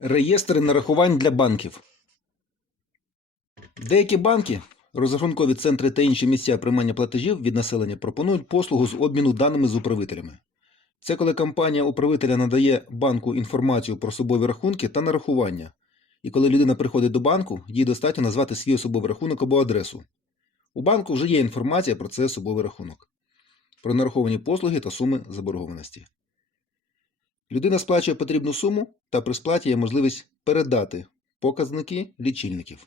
Реєстри нарахувань для банків. Деякі банки, розрахункові центри та інші місця приймання платежів від населення пропонують послугу з обміну даними з управителями. Це коли компанія управителя надає банку інформацію про особові рахунки та нарахування. І коли людина приходить до банку, їй достатньо назвати свій особовий рахунок або адресу. У банку вже є інформація про цей особовий рахунок, про нараховані послуги та суми заборгованості. Людина сплачує потрібну суму та при сплаті є можливість передати показники лічильників.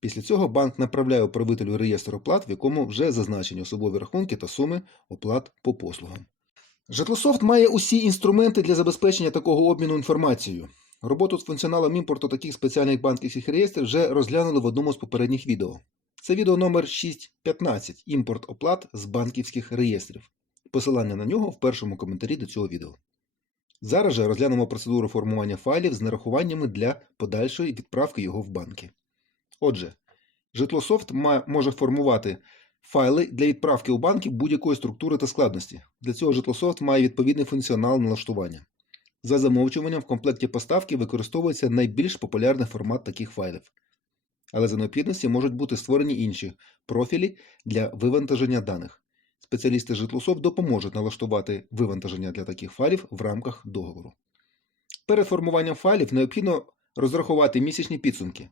Після цього банк направляє управителю реєстр оплат, в якому вже зазначені особові рахунки та суми оплат по послугам. Житлософт має усі інструменти для забезпечення такого обміну інформацією. Роботу з функціоналом імпорту таких спеціальних банківських реєстрів вже розглянули в одному з попередніх відео. Це відео номер 6.15 Імпорт оплат з банківських реєстрів. Посилання на нього в першому коментарі до цього відео. Зараз же розглянемо процедуру формування файлів з нарахуваннями для подальшої відправки його в банки. Отже, Житлософт може формувати файли для відправки у банки будь-якої структури та складності. Для цього Житлософт має відповідний функціонал налаштування. За замовчуванням, в комплекті поставки використовується найбільш популярний формат таких файлів. Але за необхідності можуть бути створені інші профілі для вивантаження даних. Спеціалісти Житлософт допоможуть налаштувати вивантаження для таких файлів в рамках договору. Перед формуванням файлів необхідно розрахувати місячні підсумки.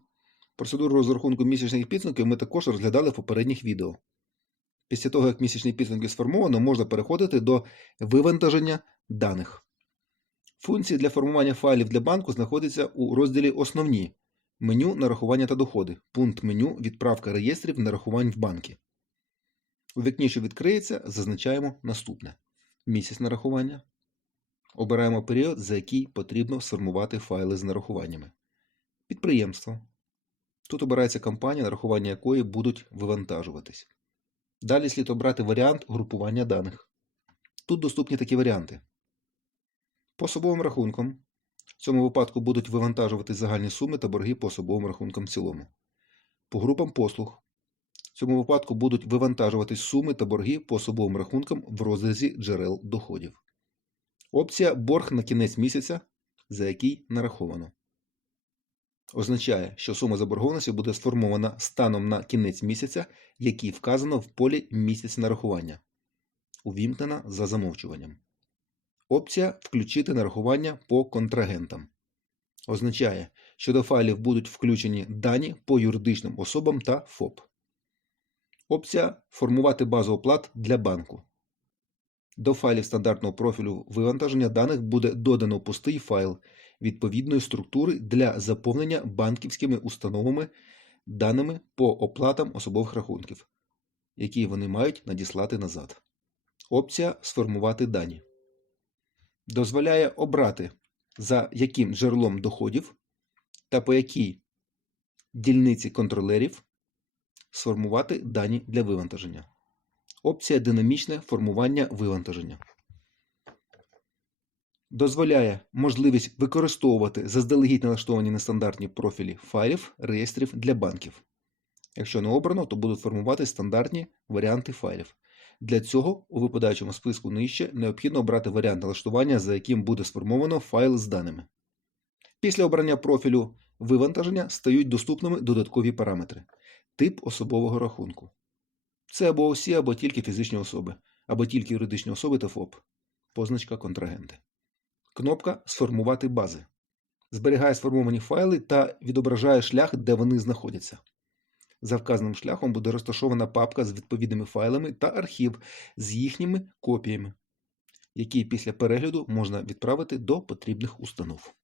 Процедуру розрахунку місячних підсумків ми також розглядали в попередніх відео. Після того, як місячні підсумки сформовано, можна переходити до вивантаження даних. Функції для формування файлів для банку знаходяться у розділі Основні меню нарахування та доходи, пункт меню Відправка реєстрів нарахувань в банки. У вікні, що відкриється, зазначаємо наступне: місяць нарахування. Обираємо період, за який потрібно сформувати файли з нарахуваннями. Підприємство. Тут обирається компанія, нарахування якої будуть вивантажуватись. Далі слід обрати варіант групування даних. Тут доступні такі варіанти. По особовим рахункам. В цьому випадку будуть вивантажувати загальні суми та борги по особовим рахункам в цілому. По групам послуг. В цьому випадку будуть вивантажуватись суми та борги по особовим рахункам в розрізі джерел доходів. Опція борг на кінець місяця, за який нараховано. Означає, що сума заборгованості буде сформована станом на кінець місяця, який вказано в полі місяць нарахування. Увімкнена за замовчуванням. Опція Включити нарахування по контрагентам. Означає, що до файлів будуть включені дані по юридичним особам та ФОП. Опція Формувати базу оплат для банку. До файлів стандартного профілю вивантаження даних буде додано пустий файл відповідної структури для заповнення банківськими установами даними по оплатам особових рахунків, які вони мають надіслати назад. Опція Сформувати дані дозволяє обрати, за яким джерелом доходів та по якій дільниці контролерів сформувати дані для вивантаження. Опція Динамічне формування вивантаження. Дозволяє можливість використовувати заздалегідь налаштовані нестандартні профілі файлів реєстрів для банків. Якщо не обрано, то будуть формувати стандартні варіанти файлів. Для цього у випадаючому списку нижче необхідно обрати варіант налаштування, за яким буде сформовано файл з даними. Після обрання профілю вивантаження стають доступними додаткові параметри. Тип особового рахунку. Це або усі, або тільки фізичні особи, або тільки юридичні особи та ФОП. Позначка контрагенти. Кнопка Сформувати бази. Зберігає сформовані файли та відображає шлях, де вони знаходяться. За вказаним шляхом буде розташована папка з відповідними файлами та архів з їхніми копіями, які після перегляду можна відправити до потрібних установ.